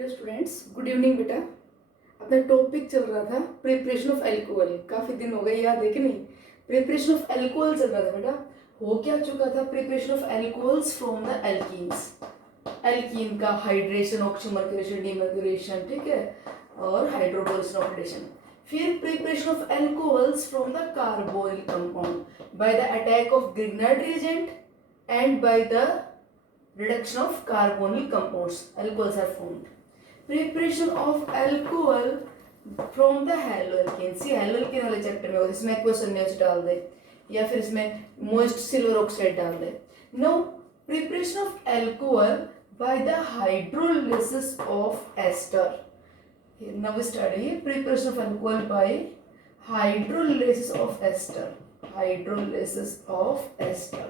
Hello students, good evening बेटा। अपना topic चल रहा था प्रिपरेशन ऑफ एल्कोहल। काफी दिन हो गए, याद है कि नहीं? प्रिपरेशन ऑफ एल्कोहल चल रहा था बेटा। हो क्या चुका था? Preparation of alcohols from the alkenes. Alkene का हाइड्रेशन, ऑक्सीमर्क्यूरेशन, डीमर्क्यूरेशन, ठीक है, और हाइड्रोकोलेशन ऑक्सीडेशन। फिर preparation of alcohols from the carbonyl compound by the attack of Grignard reagent and by the reduction of carbonyl compounds, alcohols are formed. Preparation of alcohol from the haloalkane. See, haloalkane वाले chapter में हो, इसमें question में डाल दे या फिर इसमें most silver oxide डाल दे. Now preparation of alcohol by the hydrolysis of ester. Now we study preparation of alcohol by hydrolysis of ester. Hydrolysis of ester.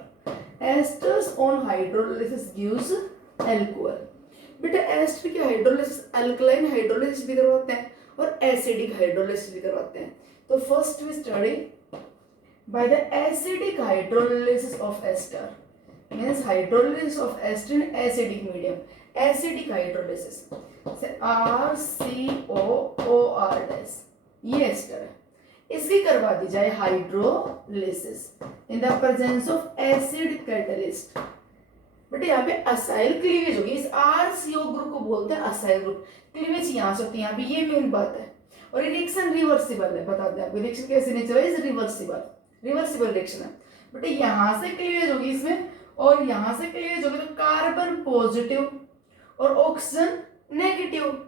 Esters on hydrolysis gives alcohol. बेटा ester की hydrolysis alkaline hydrolysis भी करवाते हैं और acidic hydrolysis भी करवाते हैं. तो first we study by the acidic hydrolysis of ester. Means hydrolysis of ester in acidic medium. Acidic hydrolysis से RCOOR ये एस्टर है, इसकी करवा दी जाए hydrolysis in the presence of acid catalyst. But यहाँ पे असाइल क्लीवेज होगी. इस RCO ग्रुप को बोलते हैं असाइल ग्रुप. क्लीवेज यहाँ से होती है, यहाँ पे ये मेन बात है. और रिएक्शन रिवर्सिबल है, बता दें आपको रिएक्शन कैसे नेचर है. इज रिवर्सिबल, रिवर्सिबल रिएक्शन है. बट यहाँ से क्लीवेज होगी इसमें और यहाँ से क्लीवेज होगी तो कार्बन पॉजिटिव और ऑक्सीजन नेगेटिव.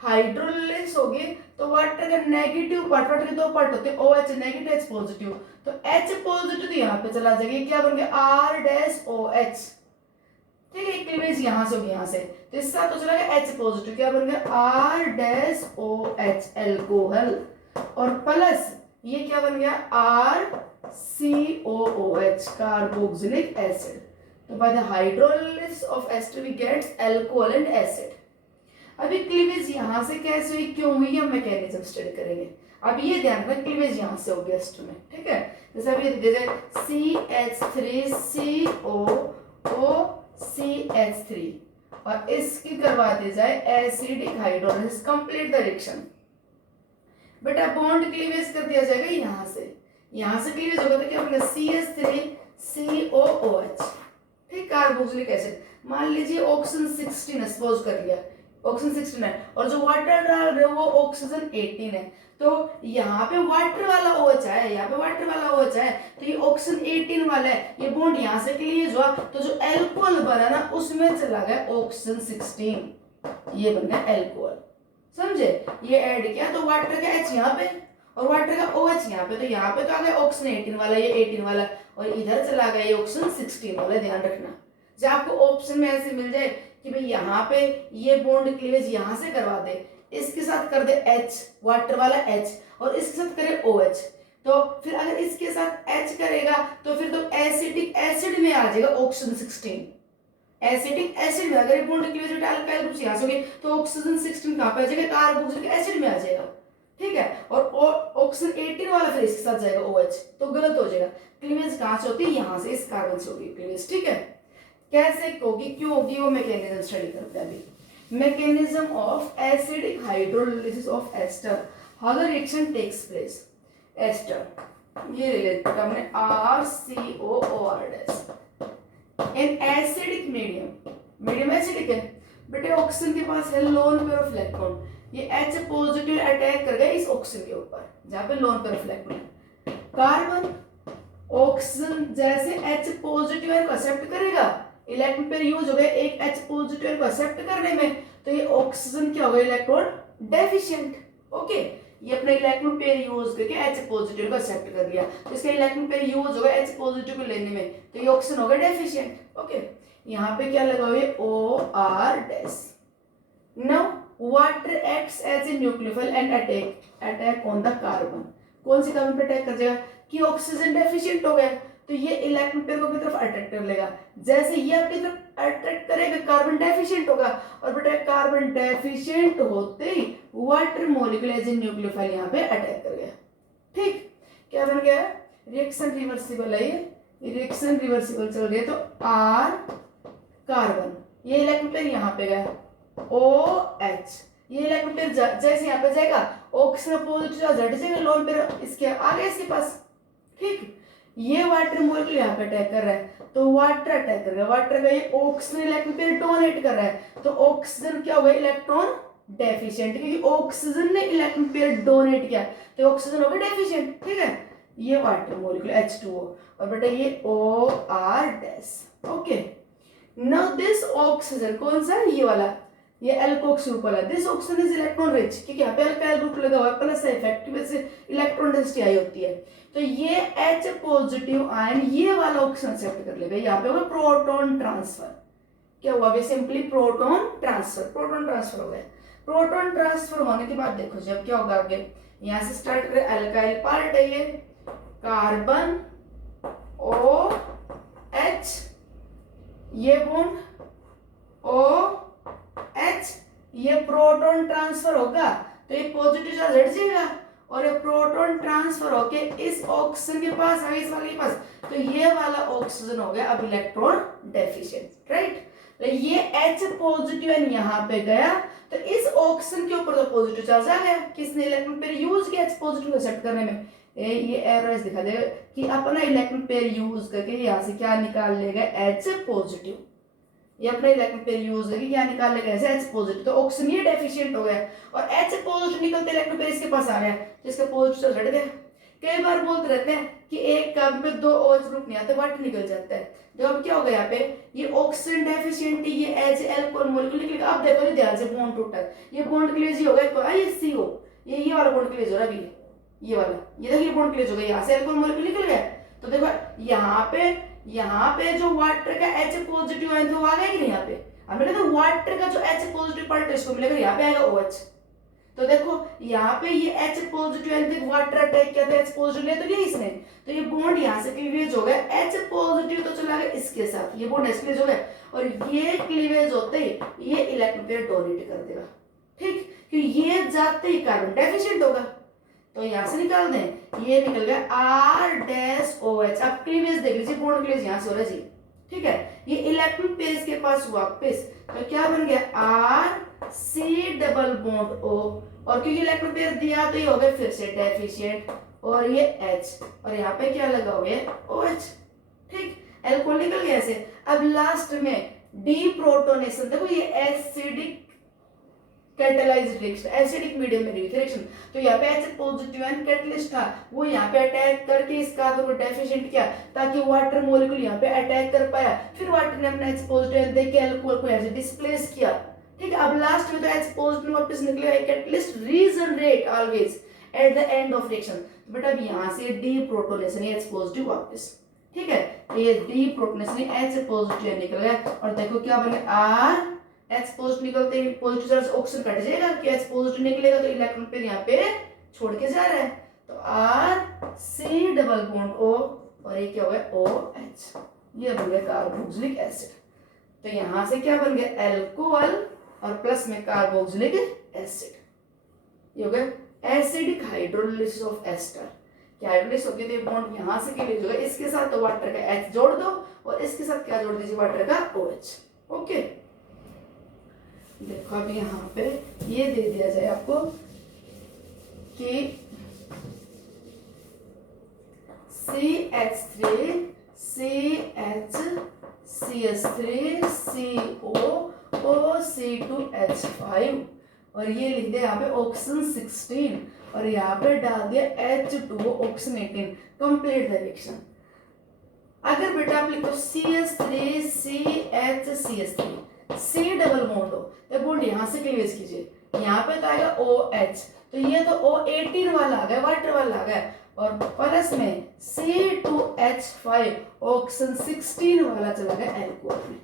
हाइड्रोलिसिस होगी तो वाटर का नेगेटिव पार्ट, वाटर के दो पार्ट होते हैं, OH नेगेटिव, H पॉजिटिव. तो H पॉजिटिव तो यहाँ पे चला जाएगा, क्या बन गया R-OH. ठीक है, क्लीवेज यहाँ से होगी, यहाँ से तो इसके साथ तो चला गया H पॉजिटिव, क्या बन गया R-OH एल्कोहल. और प्लस ये क्या बन गया RCOOH कार्बोक्सिलिक एसिड. तो by the hydrolysis of ester we gets alcohol and acid. अभी क्लीवेज यहाँ से कैसे हुई, क्यों हुई, हम मैकेनिज्म स्टडी करेंगे. अब ये ध्यान रखना क्लीवेज यहाँ से होगी एस्टर में, ठीक है. जैसे अभी जैसे CH3COOCH3 और इसकी करवा दी जाए acidic hydrolysis. Complete the reaction. बेटा बॉन्ड क्लीवेज कर दिया जाएगा यहाँ से क्लीवेज होगा तो क्या बनेगा CH3COOH, ठीक, कार्बोक्सिलिक एसिड. मान लीजिए ऑक्सीजन 16 सपोज कर लिया, ऑक्सीजन 16 है और जो वाटर डाल रहे हो वो ऑक्सीजन 18 है. तो यहाँ पे वाटर वाला OH है, यहाँ पे वाटर वाला OH है, तो ये ऑक्सीजन 18 वाला है. ये बॉन्ड यहाँ से क्लीवेज हुआ तो जो एल्कोहल बना ना उसमें चला गया ऑक्सीजन 16, ये बन गया एल्कोहल. समझे? ये ऐड किया तो वाटर का H यहाँ पे और वाटर का OH यहाँ पे, तो यहाँ पे तो आ गया ऑक्सीजन 18 वाला, ये 18 वाला, और इधर चला गया ये ऑक्सीजन 16 वाला. ध्यान रखना, जब आपको ऑप्शन में ऐसे मिल जाए कि भाई यहाँ पे ये बॉन्ड क्लीवेज यहाँ से करवा दे, इसके साथ कर दे H वाटर वाला H और इसके साथ करे OH, तो फिर अगर इसके साथ H करेगा तो फिर तो एसिडिक एसिड में आ जाएगा ऑक्सीजन 16. एसिडिक एसिड में अगर बॉन्ड क्लीवेज अल्काइल ग्रुप से यहाँ से होगी तो ऑक्सीजन 16 कहाँ पे आ जाएगा, कार्बोक्सिलिक एसिड में आ जाएगा, ठीक है. और ऑक्सीजन 18 वाला फिर इसके साथ जाएगा OH, तो गलत हो जाएगा. क्लीवेज कहाँ से होती है, यहाँ से, इस कार्बन से होगी क्लीवेज, ठीक है. कैसे होगी, क्यों होगी, वो मैकेनिज्म स्टडी करते हैं अभी. Mechanism of acidic hydrolysis of ester. How the reaction takes place. Ester ये ले लेते हैं हमने RCOOR in acidic medium acidic है. बेटे ऑक्सीजन के पास है लोन पेयर ऑफ इलेक्ट्रॉन, ये H पॉजिटिव अटैक कर गया इस ऑक्सीजन के ऊपर जहां पे लोन पेयर ऑफ इलेक्ट्रॉन है. कार्बन ऑक्सीजन जैसे H पॉजिटिव को एक्सेप्ट करेगा, इलेक्ट्रॉन पेयर यूज हो गया एक H पॉजिटिव को एक्सेप्ट करने में, तो ये ऑक्सीजन क्या होगा, इलेक्ट्रॉन डेफिशिएंट. ओके, ये अपना इलेक्ट्रॉन पेयर यूज करके H पॉजिटिव को एक्सेप्ट कर लिया, तो इसका इलेक्ट्रॉन पेयर यूज होगा H पॉजिटिव को लेने में, तो ये ऑक्सीजन होगा डेफिशिएंट. ओके, यहाँ पे क्या लगा हुआ है OR-. Now water acts as a nucleophile and attack on the carbon. कौन सी कार्बन पे अटैक कर जाएगा कि ऑक्सीजन डेफिशिएंट हो गया, तो ये इलेक्ट्रॉन पेयर को अपनी तरफ अट्रैक्ट कर लेगा. जैसे ये अपनी तरफ अट्रैक्ट करेगा कार्बन डेफिशिएंट होगा, और बेटा कार्बन डेफिशिएंट होते ही water molecule as a nucleophile यहाँ पे अटैक कर गया. ठीक, क्या बन गया, रिएक्शन रिवर्सिबल है. ये रिएक्शन रिवर्सिबल चल रही है, तो R कार्बन, ये इलेक्ट्रॉन पेयर यहाँ पे गया, OH, ये इलेक्ट्रॉन पेयर जैसे यहाँ पे जाएगा ऑक्सीजन पॉजिटिव चार्ज हट जाएगा, लोन पेयर इसके आ गया इसके पास। ठीक, ये वाटर मॉलिक्यूल यहाँ पे अटैक कर रहा है, तो वाटर अटैक कर रहा है, वाटर का ये ऑक्सीजन इलेक्ट्रॉन पेयर डोनेट कर रहा है, तो ऑक्सीजन क्या होगा, इलेक्ट्रॉन डेफिशिएंट, क्योंकि ऑक्सीजन ने इलेक्ट्रॉन पेयर डोनेट किया तो ऑक्सीजन होगा डेफिशिएंट। ठीक है, ये वाटर मॉलिक्यूल H2O, और बेटा ये OR dash. Okay, now this oxygen कौन सा, ये वाला, ये एल्कोक्स ग्रुप वाला, this oxygen is electron rich, क्योंकि यहाँ पे अल्काइल ग्रुप लगा हुआ है, प्लस इफेक्टिव से इलेक्ट्रॉन डेंसिटी आई होती है, तो ये H पॉजिटिव आयन ये वाला ऑक्सीजन एक्सेप्ट कर लेगा, यहाँ पे होगा प्रोटॉन ट्रांसफर। क्या हुआ, वे simply proton transfer, proton transfer हो गया। प्रोटॉन ट्रांसफर होने के बाद देखो जब क्या होगा आगे, यहाँ से स्टार्ट करें, अल्काइल पार्ट है ये, कार्बन OH, ये बॉन्ड OH, ये प्रोटॉन ट्रांसफर होगा तो ये पॉजिटिव चार्ज हट जाएगा, और ये प्रोटॉन ट्रांसफर होके इस ऑक्सीजन के पास आगे इस वाले के पास, तो ये वाला ऑक्सीजन हो गया अब इलेक्ट्रॉन डेफिशिएंट, राइट। तो ये H पॉजिटिव एन यहाँ पे गया, तो इस ऑक्सीजन के ऊपर तो पॉजिटिव चार्ज आ गया, किसने इलेक्ट्रॉन पेयर यूज किया H पॉजिटिव को एक्सेप्ट करने में, ये एरो दिखा देगा कि अपना इलेक्ट्रॉन पेयर यूज करके यहाँ से क्या निकाल लेगा H पॉजिटिव, ये अपना इलेक्ट्रॉन पेयर यूज करके क्या निकाल लेगा ऐसे H पॉजिटिव, तो ऑक्सीजन ये डेफिशिएंट हो गया और H पॉजिटिव निकलते इलेक्ट्रॉन पेयर इसके पास आ गया, जिसका पॉजिटिव चार्ज हट गया। कई बार बोलते रहते हैं कि एक कप में 2 OH ग्रुप नहीं आते, वाटर निकल जाता है, जब अब क्या होगा यहाँ पे, ये ऑक्सीजन डेफिशिएंट, ये H अल्कोहल मॉलिक्यूल निकलेगा। अब देखो ये ध्यान से बॉन्ड टूटा है, ये बॉन्ड क्लीवेज ही होगा, ये CO, ये वाला बॉन्ड क्लीवेज हो रहा है अभी, ये वाला, ये देखिए बॉन्ड क्लीवेज हो गया, यहाँ से अल्कोहल मॉलिक्यूल निकल गया, तो देखो यहाँ पे जो वाटर का H पॉजिटिव आयन था वो आ गया कि नहीं, यहाँ पे हमने कहा वाटर का जो H पॉजिटिव पार्ट है इसको मिलेगा, यहाँ पे आएगा OH, तो देखो यहाँ पे ये H positive and water attack किया था, H पॉजिटिव ले तो लिया इसने, तो ये बॉन्ड यहाँ से क्लीवेज हो गया, H पॉजिटिव तो चला गया इसके साथ, ये बॉन्ड क्लीवेज हो गया, और ये क्लीवेज होते ही ये इलेक्ट्रॉन पेयर डोनेट कर देगा। ठीक, क्योंकि ये जाते ही कार्बन डेफिशिएंट होगा, तो यहाँ से निकाल दें, ये निकल गया R-OH। अब क्लीवेज देख लीजिए, बॉन्ड क्लीवेज यहाँ से हो रहा है जी, ठीक है, ये इलेक्ट्रॉन पेयर इसके पास वापस, तो क्या बन गया R-C डबल बॉन्ड O, और क्योंकि इलेक्ट्रॉन पेयर दिया तो ये हो गया फिर से डेफिशिएंट, और ये H, और यहाँ पे क्या लगा हुआ है OH। ठीक, एल्कोहल निकल गया ऐसे। अब लास्ट में डीप्रोटोनेशन, देखो ये acidic catalysed reaction, acidic medium में रिएक्शन, तो यहाँ पे H पॉजिटिव एंड कैटलिस्ट था, वो यहाँ पे अटैक करके इस कार्बन को डेफिशिएंट किया ताकि वाटर मॉलिक्यूल यहाँ पे अटैक कर पाया, फिर वाटर ने अपना H पॉजिटिव एंड देके अल्कोहल को ऐसे डिस्प्लेस किया। ठीक है, अब लास्ट में तो H पॉजिटिव वापस निकलेगा, catalyst regenerate always at the end of reaction, but अब यहाँ से डीप्रोटोनेशन H पॉजिटिव वापस। ठीक है, ये डीप्रोटोनेशन H पॉजिटिव निकल गया, और देखो क्या बने R H पॉजिटिव निकलते ही पॉजिटिव चार्ज ऑक्सीजन कट जाएगा, कि H पॉजिटिव निकलेगा तो इलेक्ट्रॉन पेयर यहाँ पे छोड़ के जा रहा है, तो R-C डबल बॉन्ड O, और ये क्या हो गया OH, ये बन गया कार्बोक्सिलिक एसिड। तो यहाँ से क्या बन गया अल्कोहल और प्लस में कार्बोक्सिलिक एसिड, ये हो गया एसिडिक हाइड्रोलिसिस ऑफ एस्टर। क्या हाइड्रोलिसिस होती है, तो ये बॉन्ड यहाँ से क्लियर होगा, इसके साथ तो वाटर का H जोड़ दो और इसके साथ क्या जोड़ दीजिए वाटर का OH। ओके, देखो अब यहाँ पे ये दे दिया जाए आपको कि CH3 CH CS3 CO OC2H5, और ये लिख दिया यहाँ पे ऑक्सीजन 16, और यहाँ पे डाल दिया H2O oxygen 18, complete the reaction. अगर बेटा आप लिखो CS3 CH CS3 C double bond हो, तो बॉन्ड यहाँ से क्लीवेज कीजिए, यहाँ पे तो आएगा OH, तो ये तो O18 वाला आ गया, वाटर वाला आ गया, और प्लस में C2H5 ऑक्सीजन 16 वाला चला गया अल्कोहल में।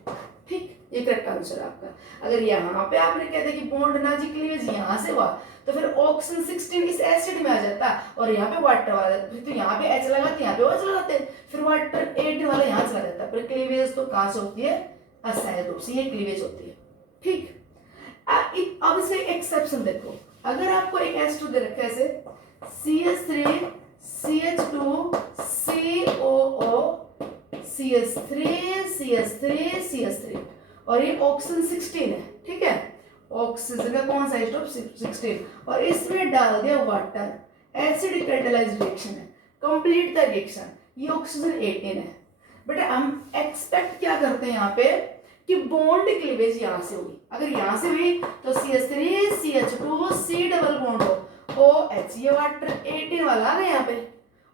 ठीक, ये करेक्ट आंसर है आपका। अगर यहाँ पे आपने कह दिया कि बॉन्ड ना जी क्लीवेज यहाँ से हुआ, तो फिर ऑक्सीजन 16 इस एसिड में आ जाता, और यहाँ पे वाटर वाला, फिर तो यहाँ पे H लगाते, यहाँ पे OH लगाते, फिर वाटर 18 वाला यहाँ चला जाता, फिर क्लीवेज तो कहाँ से होती है, असाइड रूप से ये क्लीवेज होती है। ठीक, अब इसका एक्सेप्शन देखो, अगर आपको एक H2 दे रखा है ऐसे CH3 CH2 COO CH3 CH3 CH3, और ये ऑक्सीजन 16 है। ठीक है, ऑक्सीजन का कौन सा आइसोटोप 16 और इसमें डाल दिया वाटर, एसिड कैटालाइज्ड रिएक्शन है, कंप्लीट द रिएक्शन, ये ऑक्सीजन 18 है। बेटा हम एक्सपेक्ट क्या करते हैं यहाँ पे कि बॉन्ड क्लीवेज यहाँ से होगी, अगर यहाँ से हुई तो CH3 CH2 C double bond हो OH, ये वाटर 18 वाला आ गया यहाँ पे,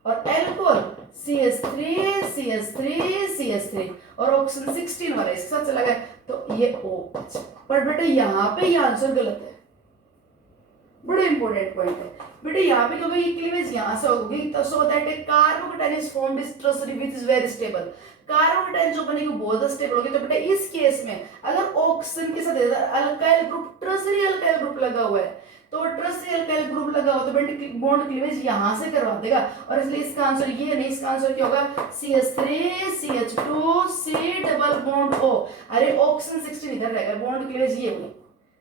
और एल्कोहल CH3 और ऑक्सीजन 16 वाला इसके साथ चला गया तो ये OH। पर बेटा यहाँ पे ये आंसर गलत है, बड़ा इंपॉर्टेंट पॉइंट है बेटा। यहाँ पे क्योंकि ये क्लीवेज यहाँ से होगी तो so that A carbocation is formed is tertiary which is very stable, carbocation जो बनेगी बहुत स्टेबल होगी। तो बेटा इस केस में अगर ऑक्सीजन के साथ alkyl group tertiary alkyl group लगा हुआ है तो ट्रसरी अल्काइल ग्रुप लगा हुआ तो बेटा बॉन्ड क्लीवेज यहाँ से करवा देगा, और इसलिए इसका आंसर ये नहीं, इसका आंसर क्या होगा CH3 CH2 C double bond O। अरे ऑक्सीजन 16 इधर रहेगा, बॉन्ड क्लीवेज ये होगी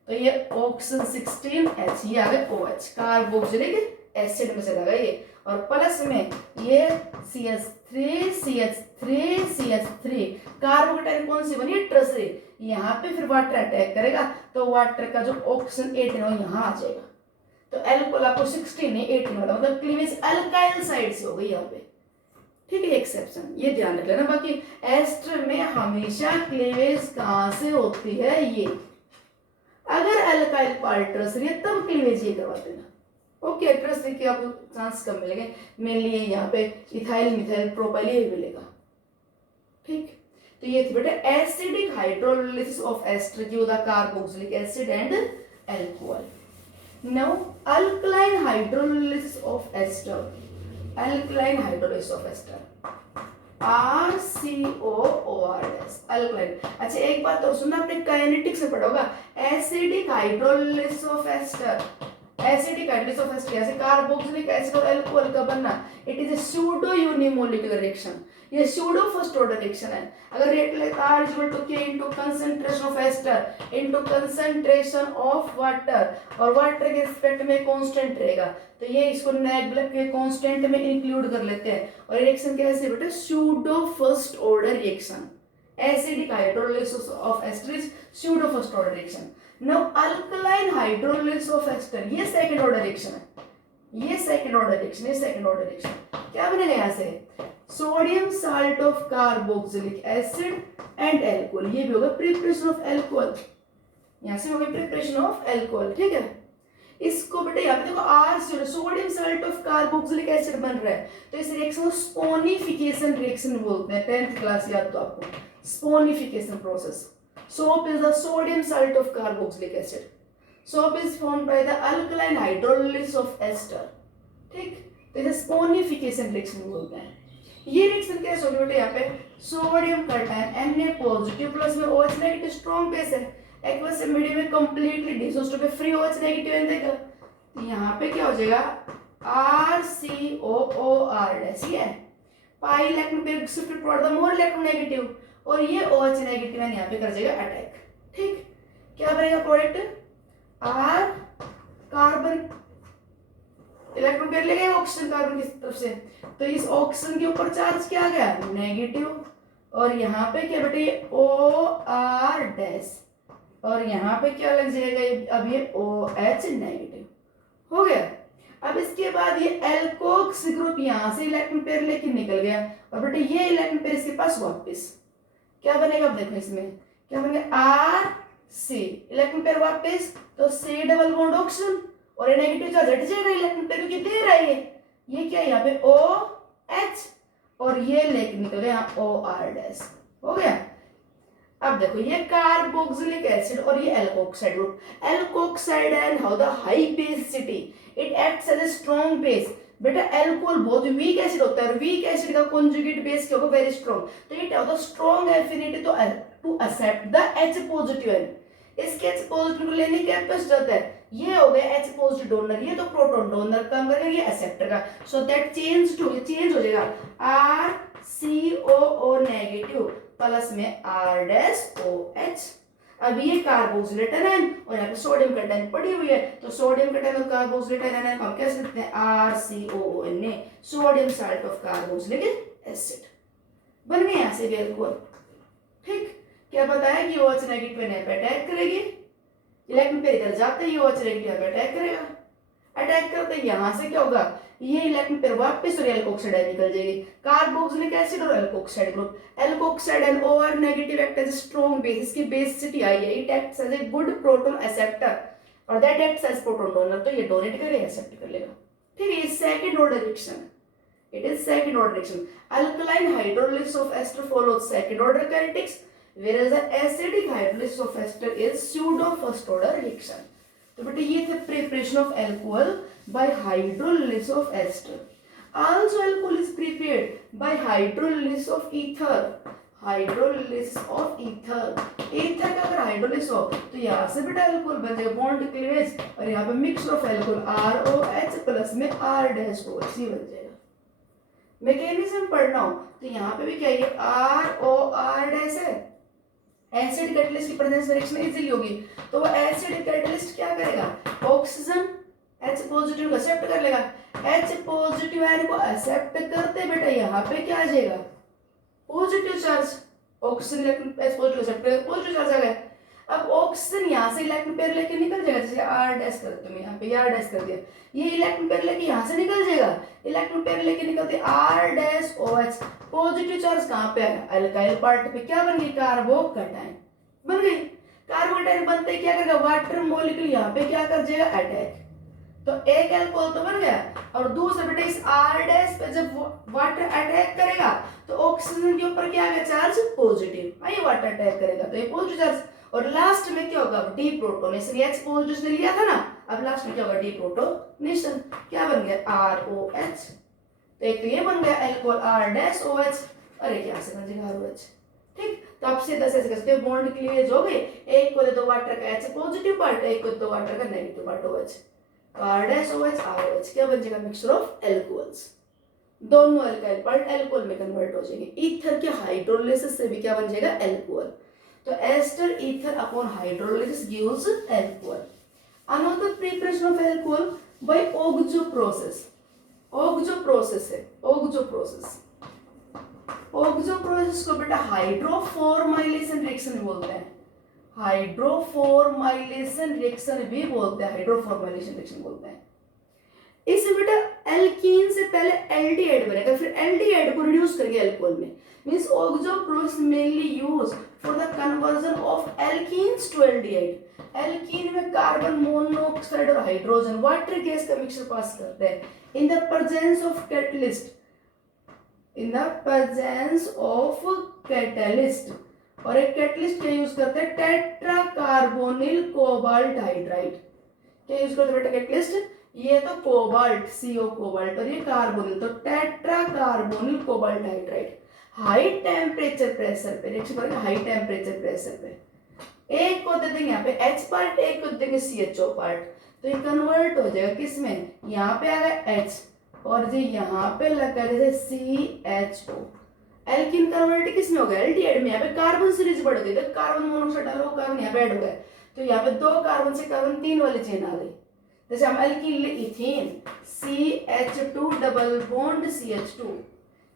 तो ये ऑक्सीजन 16H, ये आ गया OH, कार्बोक्सिलिक एसिड में चला गया ये, और प्लस में ये CH3 कार्बोकेटाइन कौन सी बनी ट्रसरी, यहाँ पे फिर वाटर अटैक करेगा तो वाटर का जो ऑक्सीजन 18 है यहाँ आ जाएगा, तो एल्कोहल आपको 16 है 18 वाला, मतलब क्लीवेज अल्काइल साइड से हो गई यहाँ पे, ठीक है, एक्सेप्शन ये ध्यान रख लेना। बाकी एस्टर में हमेशा क्लीवेज कहाँ से होती है, ये अगर अल्काइल पार्ट ट्रसरी है तब क्लीवेज ये करवा देना, ओके। ट्रसरी के आपको चांस कम मिलेंगे, मेनली यहाँ पे इथाइल मिथाइल प्रोपाइल ये मिलेगा, ठीक। तो ये थी बेटा acidic hydrolysis of ester give the carboxylic acid and alcohol. Now alkaline hydrolysis of ester, alkaline hydrolysis of ester RCOORS alkaline. अच्छा एक बात और सुनना, आपने काइनेटिक्स से पढ़ा होगा, acidic hydrolysis of ester, acidic hydrolysis of ester ऐसे कार्बोक्सिलिक एसिड और अल्कोहल का बनना, it is a pseudo unimolecular reaction, ये सूडो फर्स्ट ऑर्डर रिएक्शन है। अगर रेट लेता R equal to K into concentration of ester into concentration of water, और water के रिस्पेक्ट में कांस्टेंट रहेगा तो ये इसको नेगलेक्ट के कांस्टेंट में इंक्लूड कर लेते हैं, और रिएक्शन कैसे बेटा pseudo first order reaction, acidic hydrolysis of ester is pseudo first order reaction. Now alkaline hydrolysis of ester ये सेकंड ऑर्डर रिएक्शन है, ये सेकंड ऑर्डर रिएक्शन, ये सेकंड ऑर्डर रिएक्शन क्या बनेगा यहाँ से, sodium salt of carboxylic acid and alcohol, ये भी होगा प्रिपरेशन ऑफ अल्कोहल, यहाँ से होगा प्रिपरेशन ऑफ अल्कोहल, ठीक है। इसको बेटा यहाँ पे देखो R sodium salt of carboxylic acid बन रहा है तो इस रिएक्शन को स्पोनिफिकेशन रिएक्शन बोलते हैं, 10th क्लास याद तो आपको, saponification process. Soap is the sodium salt of carboxylic acid, soap is formed by the alkaline hydrolysis of ester, ठीक, तो इसे स्पोनिफिकेशन रिएक्शन बोलते हैं। ये रिएक्शन कैसे होगी बेटा, यहाँ पे sodium cation Na positive plus में OH नेगेटिव स्ट्रॉन्ग बेस है, एक्वस मीडियम में कंप्लीटली डिसोसिएट पे फ्री OH नेगेटिव है देगा, तो यहाँ पे क्या हो जाएगा RCOOR ये pi electron pair shifted toward the more electronegative, और ये OH नेगेटिव है यहाँ पे कर जाएगा अटैक, ठीक। क्या बनेगा product, R carbon electron pair ले गए ऑक्सीजन कार्बन की तरफ से, तो इस ऑक्सीजन के ऊपर चार्ज क्या आ गया नेगेटिव, और यहाँ पे क्या बेटे ये OR डैश, और यहाँ पे क्या लग जाएगा अब ये OH नेगेटिव हो गया। अब इसके बाद ये एल्कोक्स ग्रुप यहाँ से इलेक्ट्रॉन पेयर लेके निकल गया, और बेटे ये इलेक्ट्रॉन पेयर इसके पास वापस क्या बनेगा, अब देखो इसमें क्या बनेगा RC इलेक्ट्रॉन पेयर वापस, तो C डबल बॉन्ड ऑक्सीजन, और ये नेगेटिव चार्ज हट जाएगा इलेक्ट्रॉन पेयर क्योंकि दे रहा है ये क्या है यहाँ पे OH, और ये लेके निकल गया यहाँ OR डैश हो गया। अब देखो ये कार्बोक्सिलिक एसिड और ये alkoxide group, alkoxide and how the high basicity it acts as a strong base, बेटा एल्कोहल बहुत वीक एसिड होता है, और वीक एसिड का कॉन्जुगेट बेस क्या होगा वेरी स्ट्रॉन्ग, तो it have the strong affinity to accept the H positive ion, इसके H पॉजिटिव को लेने की कैपेसिटी रहता है, ये हो गया H पॉजिटिव डोनर, ये तो प्रोटॉन डोनर काम करेगा, ये एक्सेप्टर का, सो दैट चेंज हो जाएगा RCOO नेगेटिव प्लस में R डैश OH। अब ये कार्बोक्सिलेट आयन और यहाँ पे सोडियम कैटायन पड़ी हुई है, तो सोडियम कैटायन और कार्बोक्सिलेट आयन हम कैसे लिखते हैं RCOONA, sodium salt of carboxylic acid बन गए यहाँ से भी अल्कोहल, ठीक। क्या बताया कि OH नेगेटिव पे अटैक करेगी, इलेक्ट्रॉन पेयर इधर जाते ही OH रेडिकल पे अटैक करेगा, अटैक करते यहाँ से क्या होगा, ये इलेक्ट्रॉन पेयर वापस और एल्कोक्साइड निकल जाएगी, कार्बोक्सिलिक एसिड और alkoxide group, alkoxide and OR negative act as strong base, इसकी बेसिसिटी आई है, it acts as a good proton acceptor और that acts as proton donor, तो ये डोनेट करेगा एक्सेप्ट कर लेगा, ठीक है। ये second order reaction, it is second order reaction. Alkaline hydrolysis of ester follows second order kinetics, whereas the acidic hydrolysis of ester is pseudo first order reaction. तो बेटे ये थे preparation of alcohol by hydrolysis of ester. Also alcohol is prepared by hydrolysis of ether. Hydrolysis of ether, ether का अगर hydrolysis हो तो यहाँ से बेटा अल्कोहल बन जाएगा, बॉन्ड क्लीवेज, और यहाँ पे mixture of alcohol ROH plus में R डैश OH बन जाएगा। मैकेनिज्म पढ़ना हो तो यहाँ पे भी क्या है, ROR डैश है, एसिड कैटलिस्ट की प्रेजेंस में रिएक्शन इजीली होगी, तो वो एसिड कैटलिस्ट क्या करेगा, ऑक्सीजन H पॉजिटिव को एक्सेप्ट कर लेगा, H पॉजिटिव आयन को एक्सेप्ट करते बेटा यहाँ पे क्या आ जाएगा, positive charge, oxygen electron H positive accept करेगा, पॉजिटिव चार्ज आ गया। अब ऑक्सीजन यहाँ से इलेक्ट्रॉन पेयर लेके निकल जाएगा, जैसे R डैश कर तुम यहाँ पे R डैश कर दिया, ये इलेक्ट्रॉन पेयर लेके यहाँ से निकल जाएगा, इलेक्ट्रॉन पेयर लेके निकलते R dash OH, positive charge कहाँ पे आया, अल्काइल पार्ट पे, क्या बन गई, कार्बोकैटायन बन गई, कार्बोकैटायन बनते ही क्या करेगा, वाटर मॉलिक्यूल यहाँ पे क्या कर जाएगा, अटैक, तो एक अल्कोहल तो बन गया, और दूसरा बेटा इस R डैश पे जब वाटर अटैक करेगा तो ऑक्सीजन के ऊपर क्या आ गया, चार्ज पॉजिटिव, ये वाटर अटैक करेगा तो ये पॉजिटिव चार्ज, और लास्ट में क्या होगा, डी प्रोटोनेशन, H पॉजिटिव ने लिया था ना, अब लास्ट में क्या होगा, डी प्रोटोनेशन, क्या बन गया, ROH, तो एक तो ये बन गया अल्कोहल R डैश OH, और एक यहाँ से बन जाएगा ROH, ठीक। तो आप सीधा से कर सकते हो, बॉन्ड क्लीवेज हो गए, एक को दे दो वाटर का H पॉजिटिव पार्ट, एक को दे दो वाटर का negative part OH, R dash OH ROH, क्या बन जाएगा, मिक्सचर ऑफ एल्कोहल्स, दोनों अल्काइल पार्ट अल्कोहल में कन्वर्ट हो जाएंगे, ईथर के हाइड्रोलिसिस से भी क्या बन जाएगा, एल्कोहल, तो ester ether upon hydrolysis gives alcohol. Another preparation of alcohol by oxo process, oxo process है, ओगजो प्रोसेस, ओगजो प्रोसेस को बेटा हाइड्रोफॉर्माइलेशन रिएक्शन बोलते हैं, हाइड्रोफॉर्माइलेशन रिएक्शन भी बोलते हैं, हाइड्रोफॉर्माइलेशन रिएक्शन बोलते हैं। इसमें बेटा एल्कीन से पहले एल्डिहाइड बनेगा, फिर एल्डिहाइड को रिड्यूस करके अल्कोहल में, means oxo process mainly use for the conversion of alkenes to aldehyde. Alkene में कार्बन मोनोऑक्साइड और हाइड्रोजन वाटर गैस का मिक्सचर पास करते हैं in the presence of catalyst, in the presence of catalyst, और एक catalyst क्या use करते हैं, टेट्रा कार्बोनिल कोबाल्ट हाइड्राइड, क्या यूज करते हैं बेटा कैटलिस्ट, ये तो कोबाल्ट CO कोबाल्ट, और ये कार्बोनिल, तो tetra carbonyl cobalt hydride, high temperature pressure पे रिएक्शन करेगा, हाई टेम्परेचर प्रेशर पे, एक को दे देंगे यहाँ पे H पार्ट, एक को देंगे CHO पार्ट, तो ये कन्वर्ट हो जाएगा किसमें, यहाँ पे आ गया H, और जो यहाँ पे लगा जैसे CHO, एल्कीन कन्वर्ट किसमें हो गया, एल्डिहाइड में, यहाँ पे कार्बन सीरीज बढ़ गई, तो कार्बन मोनोऑक्साइड डालो, कार्बन यहाँ पे ऐड हो गया, तो यहाँ पे 2 कार्बन से कार्बन 3 वाली चेन आ गई, जैसे हम एल्कीन ले ethane CH2 double bond CH2,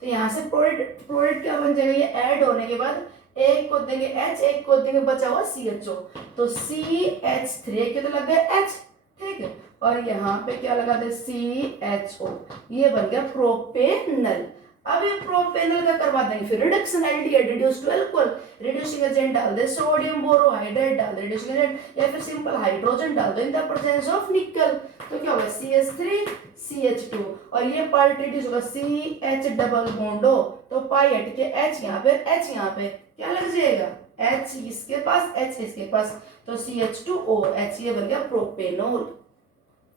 तो यहाँ से प्रोडक्ट क्या बन जाएगा, ये ऐड होने के बाद एक को देंगे H, एक को देंगे बचा हुआ CHO, तो CH3 के तो लग गया H, ठीक है, और यहाँ पे क्या लगा दे CHO, ये बन गया प्रोपेनल। अब ये प्रोपेनल का करवा देंगे, फिर reduction aldehyde reduce to alcohol, reducing agent डाल दे, सोडियम बोरोहाइड्राइड डाल दे रिड्यूसिंग एजेंट, या फिर सिंपल हाइड्रोजन डाल दो इन द प्रेजेंस ऑफ निकल, तो क्या होगा CH3 CH2, और ये पार्ट रिड्यूस होगा CH डबल बॉन्ड हो, तो पाई हट के H यहाँ पे, H यहाँ पे क्या लग जाएगा, H इसके पास, H इसके पास, तो CH2OH, ये बन गया प्रोपेनॉल,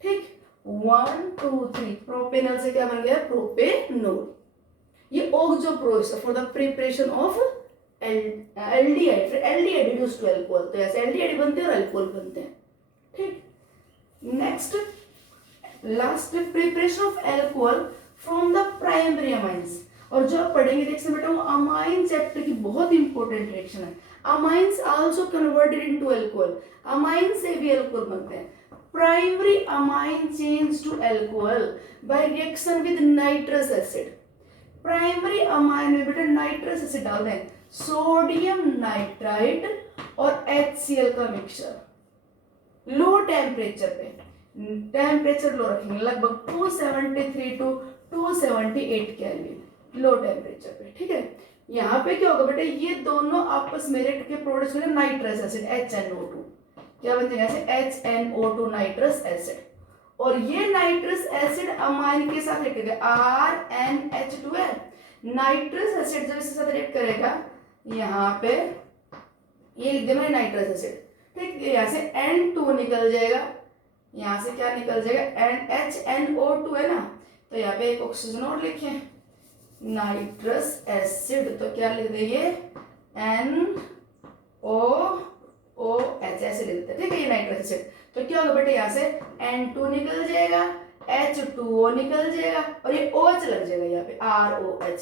ठीक, 1 2 3, प्रोपेनॉल से क्या बन गया, प्रोपेनॉल। ये oxo process for the preparation of aldehyde, फिर एल्डिहाइड रिड्यूस टू अल्कोहल, तो ऐसे एल्डिहाइड बनते हैं और अल्कोहल बनते हैं, ठीक। Next last preparation of alcohol from the primary amines, और जो आप पढ़ेंगे रिएक्शन बेटा वो अमाइन चैप्टर की बहुत इंपॉर्टेंट रिएक्शन है, amines also converted into alcohol, amine से भी अल्कोहल बनते हैं। Primary amine change to alcohol by reaction with nitrous acid, primary amine में बेटा नाइट्रस एसिड डाल दें, सोडियम नाइट्राइट और HCl का मिक्सचर, लो टेम्परेचर पे, टेम्परेचर लो रखेंगे लगभग 273 टू 278 केल्विन, लो टेम्परेचर पे, ठीक है। यहाँ पे क्या होगा बेटा, ये दोनों आपस में रिएक्ट के प्रोड्यूस करेंगे नाइट्रस एसिड HNO2, क्या बन जाएगा ऐसे HNO2 नाइट्रस एसिड, और ये नाइट्रस एसिड अमाइन के साथ रिएक्ट करेगा RNH2 है, नाइट्रस एसिड जब इसके साथ रिएक्ट करेगा यहाँ पे ये लिख देना नाइट्रस एसिड, ठीक। यहाँ से N2 निकल जाएगा, यहाँ से क्या निकल जाएगा NHNO2 है ना, तो यहाँ पे एक ऑक्सीजन और लिखे नाइट्रस एसिड, तो क्या लिख देंगे NOOH ऐसे लिख देते हैं, ठीक है, ये नाइट्रस एसिड। तो क्या होगा बेटा, यहाँ से N2 निकल जाएगा, H2O निकल जाएगा और ये OH लग जाएगा यहाँ पे ROH,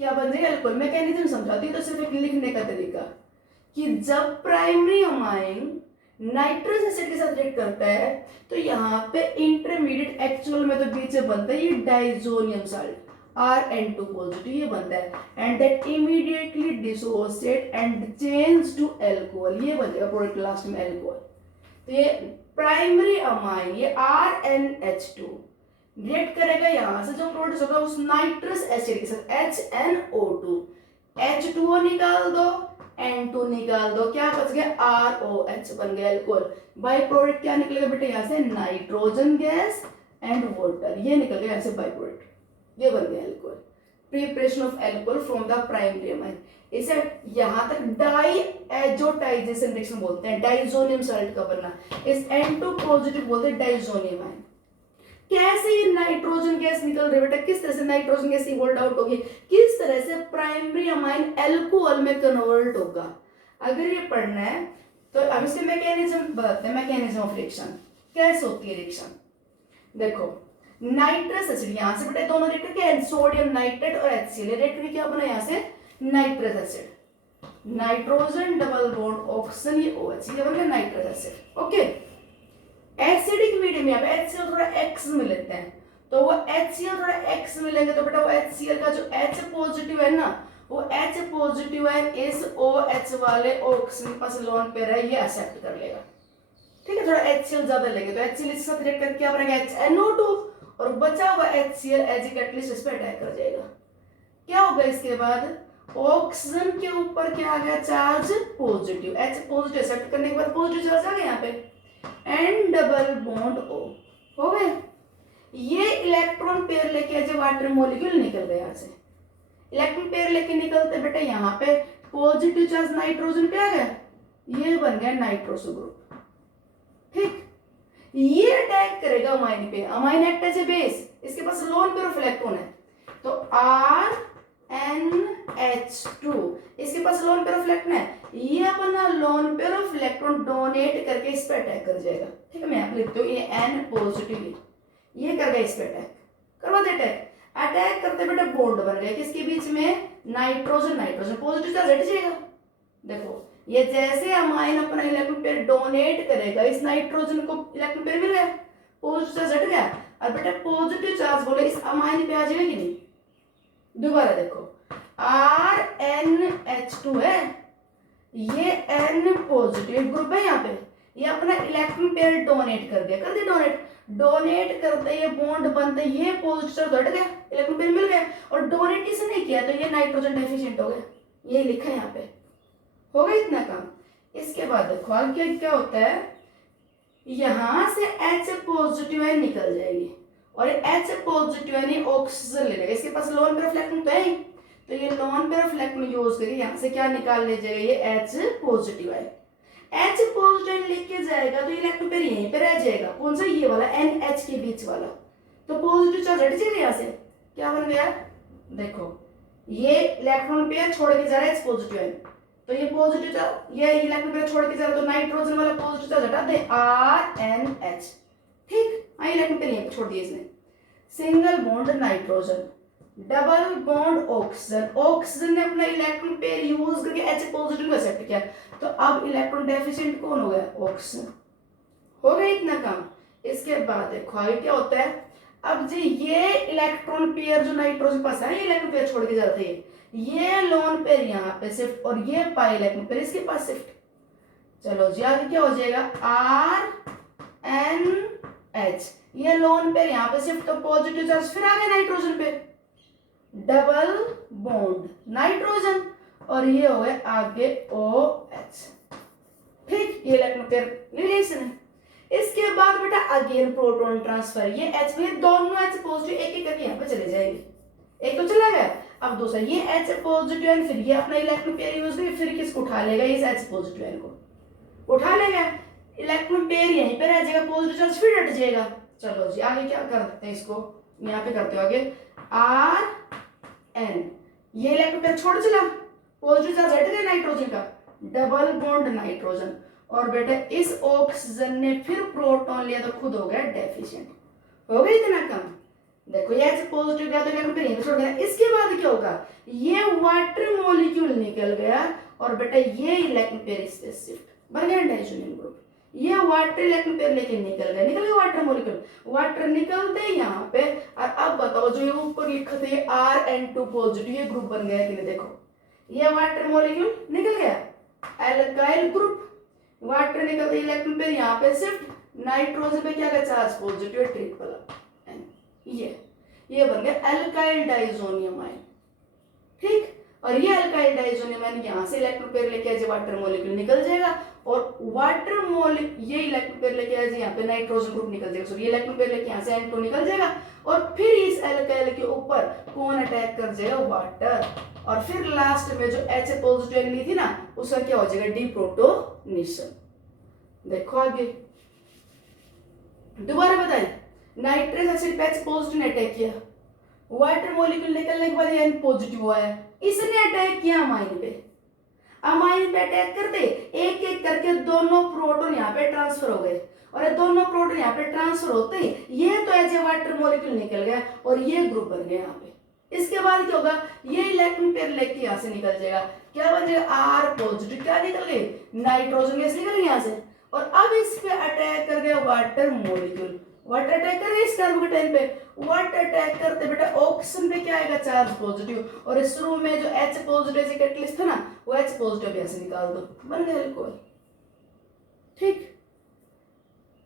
क्या बन जाएगा अल्कोहल। मैकेनिज्म समझाती हूँ तो सिर्फ एक लिखने का तरीका कि जब प्राइमरी अमाइन नाइट्रस एसिड के साथ रिएक्ट करता है तो यहाँ पे इंटरमीडिएट एक्चुअल में तो बीच में बनता है ये डाइजोनियम साल्ट Rn2 पॉजिटिव, ये बनता है and that immediately dissociate and change to alcohol, ये बन जाएगा प्रोडक्ट लास्ट में अल्कोहल। तो ये प्राइमरी अमाइन ये RnH2 रिएक्ट करेगा यहाँ से जो प्रोड्यूस होगा उस नाइट्रस एसिड के साथ HNO2, H2O निकाल दो, N2 निकाल दो, क्या बच गया ROH बन गया अल्कोहल। बाय प्रोडक्ट क्या निकलेगा बेटा, यहाँ से नाइट्रोजन गैस एंड वाटर, ये निकल गया यहाँ से बाय प्रोडक्ट, ये बन गया alcohol. Preparation of alcohol from the primary amine, इसे यहाँ तक डाइएजोटाइजेशन रिएक्शन बोलते हैं, डाइजोनियम साल्ट का बनना, इस N2 पॉजिटिव बोलते हैं डाइजोनियम आयन। कैसे ये नाइट्रोजन गैस निकल रही है बेटा, किस तरह से नाइट्रोजन गैस इवोल्व आउट होगी, किस तरह से प्राइमरी अमाइन अल्कोहल में कन्वर्ट होगा, अगर ये पढ़ना है तो अब इसके मैकेनिज्म बताते हैं। मैकेनिज्म ऑफ रिएक्शन कैसे होती है रिएक्शन, देखो नाइट्रस एसिड यहाँ से बेटा दोनों रिएक्टर क्या है, सोडियम नाइट्रेट और HCl, रिएक्टर क्या बना यहाँ से nitrous acid, nitrogen double bond oxygen, ये OH, ये बन गया nitrous acid, okay. Acidic medium यहाँ पे HCl थोड़ा X में लेते हैं, तो वो HCl थोड़ा X में लेंगे तो बेटा वो HCl का जो H पॉजिटिव है ना, वो H पॉजिटिव है इस OH वाले ऑक्सीजन पास लोन पे रहे, ये एक्सेप्ट कर लेगा, ठीक है। थोड़ा HCl ज्यादा लेंगे तो HCl इसके साथ रिएक्ट करके क्या बनेगा HNO2, और बचा हुआ HCl एज ए कैटलिस्ट इस पे अटैक कर जाएगा। क्या होगा इसके बाद, ऑक्सीजन के ऊपर क्या आ गया charge positive, H positive accept करने के बाद पॉजिटिव चार्ज आ गया यहाँ पे N डबल बॉन्ड O हो गए, ये इलेक्ट्रॉन पेयर लेके जो वाटर मॉलिक्यूल निकल गया यहाँ से, इलेक्ट्रॉन पेयर लेके निकलते बेटा यहाँ पे पॉजिटिव चार्ज नाइट्रोजन पे आ गया, ये बन गया नाइट्रोसो ग्रुप, ठीक। ये अटैक करेगा अमाइन पे, amine act as a base, इसके पास लोन पेयर ऑफ इलेक्ट्रॉन है, तो RNH2 इसके पास लोन पेयर ऑफ इलेक्ट्रॉन है, ये अपना lone pair of electron donate करके इस पे अटैक कर जाएगा, ठीक है। मैं यहाँ पे लिखती हूँ ये N पॉजिटिव, ये कर गया इस पे अटैक, करवा दे अटैक करते बेटा बॉन्ड बन गया किसके बीच में, नाइट्रोजन नाइट्रोजन, पॉजिटिव चार्ज हट जाएगा। देखो ये जैसे अमाइन अपना इलेक्ट्रॉन पेयर डोनेट करेगा, इस नाइट्रोजन को इलेक्ट्रॉन पेयर मिल गया, पॉजिटिव चार्ज हट गया, और बेटा पॉजिटिव चार्ज बोले इस अमाइन पे आ जाएगा कि नहीं। दोबारा देखो RNH2 है, ये N पॉजिटिव ग्रुप है यहाँ पे, ये अपना इलेक्ट्रॉन पेयर डोनेट कर दिया, कर दिया डोनेट करते ये बॉन्ड बनते, ये पॉजिटिव चार्ज हट गया, इलेक्ट्रॉन पेयर मिल गया, और डोनेट किसी ने किया तो ये नाइट्रोजन डेफिशिएंट हो गया, ये लिखा है यहाँ पे, हो गया इतना काम। इसके बाद देखो आगे क्या होता है, यहां से H पॉजिटिव आयन निकल जाएगी और H पॉजिटिव आयन ऑक्सीजन ले लेगा, इसके पास लोन पेयर ऑफ इलेक्ट्रॉन तो है ही, तो ये loan pair of electron use करके यहाँ से क्या निकाल ले जाएगा, ये H positive ion, H positive ion लेके जाएगा तो इलेक्ट्रॉन पेयर यहीं पे रह जाएगा, कौन सा ये वाला NH के बीच वाला, तो पॉजिटिव चार्ज हट जाएगा यहाँ से, क्या बन गया देखो, ये इलेक्ट्रॉन पेयर छोड़ के जा रहा है H पॉजिटिव आयन, तो ये पॉजिटिव चार्ज ये इलेक्ट्रॉन पेयर छोड़ के जा रहा है तो नाइट्रोजन वाला पॉजिटिव चार्ज हटा दे RNH, ठीक। आई इलेक्ट्रॉन पेयर यहीं पे छोड़ दिया इसने, single bond nitrogen double bond oxygen, oxygen ने अपना इलेक्ट्रॉन पेयर यूज करके H पॉजिटिव को एक्सेप्ट किया, तो अब इलेक्ट्रॉन डेफिशिएंट कौन हो गया, ऑक्सीजन, हो गया इतना काम। इसके बाद देखो आगे क्या होता है, अब जी ये इलेक्ट्रॉन पेयर जो नाइट्रोजन पास है, ये इलेक्ट्रॉन पेयर छोड़ के जाते हैं, ये लोन पेयर यहाँ पे शिफ्ट और ये पाई इलेक्ट्रॉन पेयर इसके पास शिफ्ट, चलो जी आगे क्या हो जाएगा NH, ये लोन पेयर यहाँ पे शिफ्ट तो पॉजिटिव चार्ज, फिर आ गए नाइट्रोजन पे डबल बॉन्ड नाइट्रोजन, और ये हो गए आगे OH। ठीक, ये इलेक्ट्रॉन पेयर रिलेशन है। इसके बाद बेटा अगेन प्रोटॉन ट्रांसफर, ये H में दोनों H पॉजिटिव एक एक करके यहाँ पे चले जाएंगे, एक तो चला गया, अब दूसरा ये H पॉजिटिव एन, फिर ये अपना इलेक्ट्रॉन पेयर यूज करके फिर किसको उठा लेगा, इस H पॉजिटिव एन को उठा लेगा, इलेक्ट्रॉन पेयर यहीं पे रह जाएगा, पॉजिटिव चार्ज फिर हट जाएगा। चलो जी आगे क्या कर सकते हैं, इसको यहाँ पे करते हो आगे RN, ये इलेक्ट्रॉन पेयर छोड़ चला, पॉजिटिव चार्ज हट गया नाइट्रोजन का, डबल बॉन्ड नाइट्रोजन, और बेटा इस ऑक्सीजन ने फिर प्रोटॉन लिया तो खुद हो गया डेफिशिएंट, हो गया इतना कम। देखो ये H पॉजिटिव गया तो इलेक्ट्रॉन पेयर यहीं छोड़ गया, इसके बाद क्या होगा, ये वाटर मॉलिक्यूल निकल गया और बेटा ये इलेक्ट्रॉन पेयर इस पे शिफ्ट बन गया डाइसोनियम ग्रुप, ये वाटर इलेक्ट्रॉन पेयर लेके निकल गया वाटर मॉलिक्यूल, वाटर निकलते यहाँ पे, और अब बताओ जो ये ऊपर लिखा था ये RN2 पॉजिटिव, ये ग्रुप बन गया कि नहीं, देखो ये वाटर मॉलिक्यूल निकल गया, एल्काइल ग्रुप, वाटर निकलते इलेक्ट्रॉन पेयर यहाँ पे शिफ्ट, नाइट्रोजन पे क्या का चार्ज पॉजिटिव ट्रिपल एन, ये बन गया एल्काइल डाइसोनियम आयन। ठीक, और ये एल्काइल डाइसोनियम आयन यहाँ से इलेक्ट्रॉन पेयर लेके आए वाटर मॉलिक्यूल निकल जाएगा, और वाटर मॉलिक्यूल ये इलेक्ट्रॉन पेयर लेके आए यहाँ पे नाइट्रोजन ग्रुप निकल जाएगा, सॉरी ये इलेक्ट्रॉन पेयर लेके यहाँ से N2 निकल जाएगा, और फिर इस एल्काइल के ऊपर कौन अटैक कर जाएगा, वाटर, और फिर लास्ट में जो H पॉजिटिव ली थी ना उसका क्या हो जाएगा, डीप्रोटोनेशन। देखो आगे दोबारा बताएं, नाइट्रस एसिड पे H पॉजिटिव ने अटैक किया, वाटर मॉलिक्यूल निकलने के बाद N पॉजिटिव हुआ है, इसने अटैक किया अमाइन पे, अमाइन पे अटैक करते एक एक करके दोनों प्रोटॉन यहाँ पे ट्रांसफर हो गए, और ये दोनों प्रोटॉन यहाँ पे ट्रांसफर होते ही ये तो एज ए वाटर मॉलिक्यूल निकल गया और ये ग्रुप बन गया यहाँ पे। इसके बाद क्या होगा, ये इलेक्ट्रॉन पेयर लेके यहाँ से निकल जाएगा, क्या बन जाएगा, R पॉजिटिव, क्या निकल गई, नाइट्रोजन गैस निकल गई यहाँ से, और अब इस पे अटैक कर गया वाटर मॉलिक्यूल, वाटर अटैक कर रहे इस कार्बोकेटाइन पे, वाटर अटैक करते बेटा ऑक्सीजन पे क्या आएगा, चार्ज पॉजिटिव, और इस शुरू में जो H पॉजिटिव से कैटलिस्ट था ना वो H पॉजिटिव यहाँ से निकाल दो, बन गया अल्कोहल। ठीक,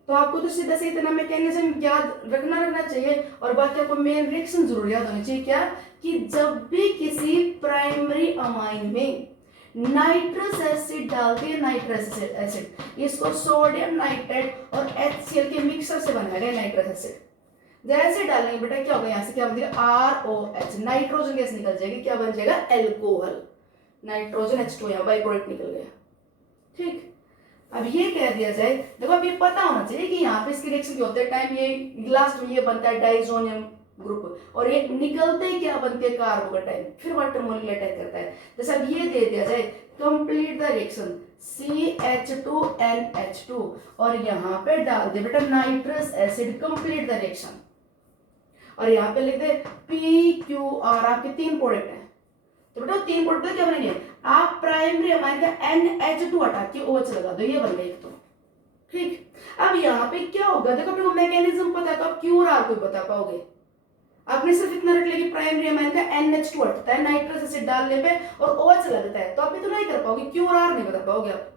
तो आपको तो सीधा से इतना मैकेनिज्म याद रखना चाहिए, और बाकी आपको मेन रिएक्शन जरूर याद होनी चाहिए, क्या कि जब भी किसी प्राइमरी अमाइन में नाइट्रस एसिड डालते हैं, नाइट्रस एसिड इसको सोडियम नाइट्रेट और HCl के मिक्सर से बनाया गया नाइट्रस एसिड, जैसे डालेंगे बेटा क्या होगा, यहाँ से क्या बन जाएगा, ROH, नाइट्रोजन गैस निकल जाएगी, क्या बन जाएगा, अल्कोहल, नाइट्रोजन H2 यहाँ बाई प्रोडक्ट निकल गया। ठीक, अब ये कह दिया जाए, देखो अब ये पता होना चाहिए कि यहाँ पे इसके रिएक्शन क्या होते हैं, टाइम ये लास्ट में ये बनता है डाइसोनियम ग्रुप, और ये निकलते ही क्या बनते हैं, कार्बोकेटाइन, फिर वाटर मॉलिक्यूल अटैक करता है। जैसे अब ये दे दिया जाए, कंप्लीट द रिएक्शन CH2NH2, और यहाँ पे डाल दे बेटा nitrous acid, complete the reaction, और यहाँ पे लिख दे PQR, आपके तीन प्रोडक्ट है, तो बेटा तीन प्रोडक्ट क्या बनेंगे, आप प्राइमरी अमाइन का NH2 हटा के OH लगा दो, ये बन गया एक तो। ठीक, अब यहाँ पे क्या होगा, देखो अपने को मैकेनिज्म पता है तो आप Q और R को बता पाओगे, आपने सिर्फ इतना रख लिया कि प्राइमरी अमाइन का NH2 हटता है नाइट्रस एसिड डालने पे और OH लगता है, तो आप ये तो नहीं कर पाओगे, Q और R नहीं बता पाओगे आप,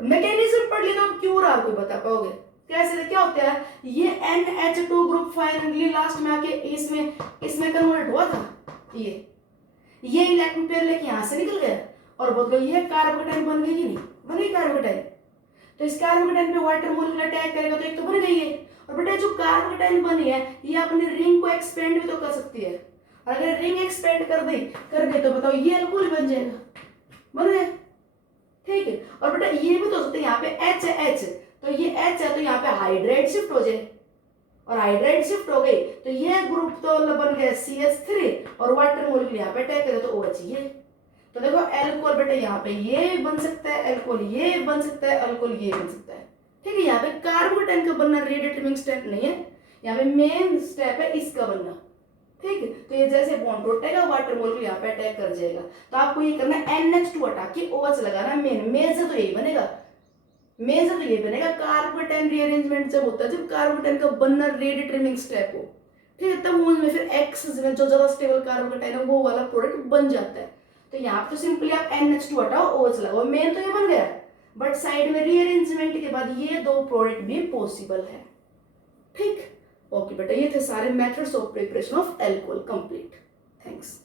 मैकेनिज्म पढ़ लिया तो आप Q और R को बता पाओगे। कैसे, क्या होता है, ये NH2 ग्रुप फाइनली लास्ट में आके इसमें कन्वर्ट हुआ था, ये इलेक्ट्रॉन पेयर लेके यहाँ से निकल गया, और बोल ये कार्बोकेटाइन बन गई कि नहीं, बन गई कार्बोकेटाइन, तो इस कार्बोकेटाइन पे वाटर मॉलिक्यूल अटैक करेगा तो एक तो बन गई है, और बेटा जो कार्बोकेटाइन बनी है ये अपनी रिंग को एक्सपेंड भी तो कर सकती है, और अगर रिंग एक्सपेंड कर दे तो बताओ ये अल्कोहल बन जाएगा, बन गया। ठीक है, और बेटा ये भी तो हो सकता है, यहाँ पे H, तो ये H है तो यहाँ पे हाइड्राइड शिफ्ट हो जाए, और हाइड्राइड शिफ्ट हो गई तो ये ग्रुप तो बन गया CH3, और वाटर मॉलिक्यूल यहाँ पे अटैक करे तो OH, ये तो देखो अल्कोहल बेटा यहाँ पे ये बन सकता है, अल्कोहल ये बन सकता है, अल्कोहल ये बन सकता है। ठीक है, यहाँ पे कार्बोकेटाइन का बनना रेडियोटिमिक स्टेप नहीं है, यहाँ पे मेन स्टेप है इसका बनना। ठीक है, तो ये जैसे बॉन्ड टूटेगा वाटर मॉलिक्यूल यहाँ पे अटैक कर जाएगा, तो आपको ये करना है NH2 हटा के OH लगाना, मेजर तो यही बनेगा, मेजर तो यही बनेगा। कार्बोकेटाइन रीअरेंजमेंट जब होता है, जब कार्बोकेटाइन का बनना रेडियोटिमिक स्टेप हो, ठीक है, तब उसमें फिर X जो ज्यादा स्टेबल कार्बोकेटाइन है वो वाला प्रोडक्ट बन जाता है। तो यहाँ पे तो सिंपली आप NH2 हटाओ OH लगाओ, मेन तो ये बन गया। बट साइड में रीअरेंजमेंट के बाद ये दो प्रोडक्ट भी पॉसिबल है। ठीक, ओके बेटा, ये थे सारे methods of preparation of alcohol complete. Thanks.